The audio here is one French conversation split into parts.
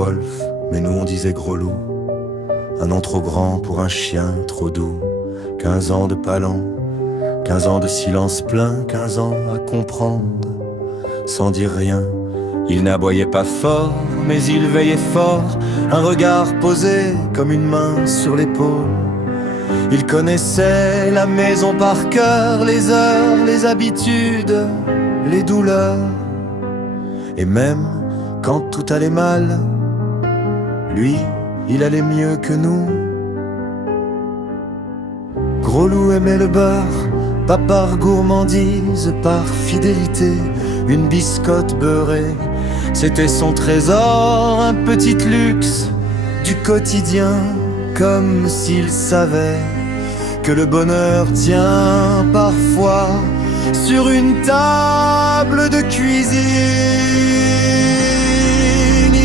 Wolf, mais nous on disait gros loup. Un nom trop grand pour un chien trop doux. 15 ans de palan, 15 ans de silence plein, 15 ans à comprendre, sans dire rien. Il n'aboyait pas fort, mais il veillait fort, un regard posé comme une main sur l'épaule. Il connaissait la maison par cœur, les heures, les habitudes, les douleurs. Et même quand tout allait mal, lui, il allait mieux que nous. Gros loup aimait le beurre, pas par gourmandise, par fidélité. Une biscotte beurrée, c'était son trésor, un petit luxe du quotidien. Comme s'il savait que le bonheur tient parfois sur une table de cuisine.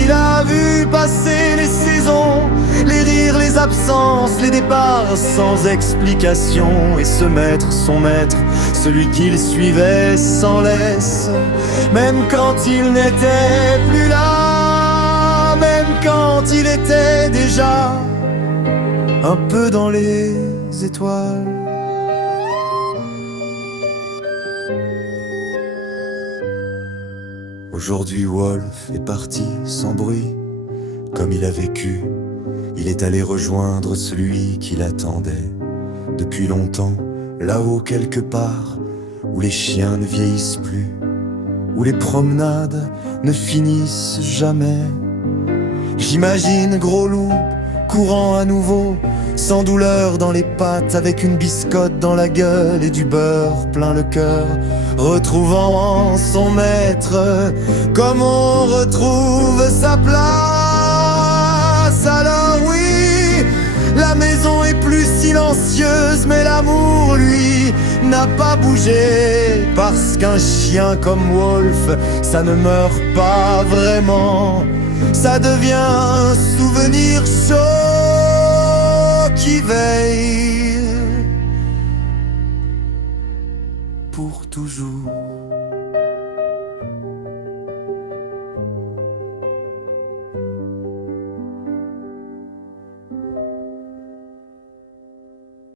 Il a vu passer les saisons, les rires, les absences, les départs sans explication. Et ce maître, son maître, celui qu'il suivait sans laisse, même quand il n'était plus là, même quand il était déjà un peu dans les étoiles. Aujourd'hui Wolf est parti sans bruit, comme il a vécu. Il est allé rejoindre celui qui l'attendait depuis longtemps, là-haut quelque part, où les chiens ne vieillissent plus, où les promenades ne finissent jamais. J'imagine gros loup courant à nouveau, sans douleur dans les pattes, avec une biscotte dans la gueule et du beurre plein le cœur, retrouvant son maître comme on retrouve sa place. Alors oui, la maison est plus silencieuse, mais l'amour, lui, n'a pas bougé. Parce qu'un chien comme Wolf, ça ne meurt pas vraiment, ça devient un souvenir chaud qui veille pour toujours.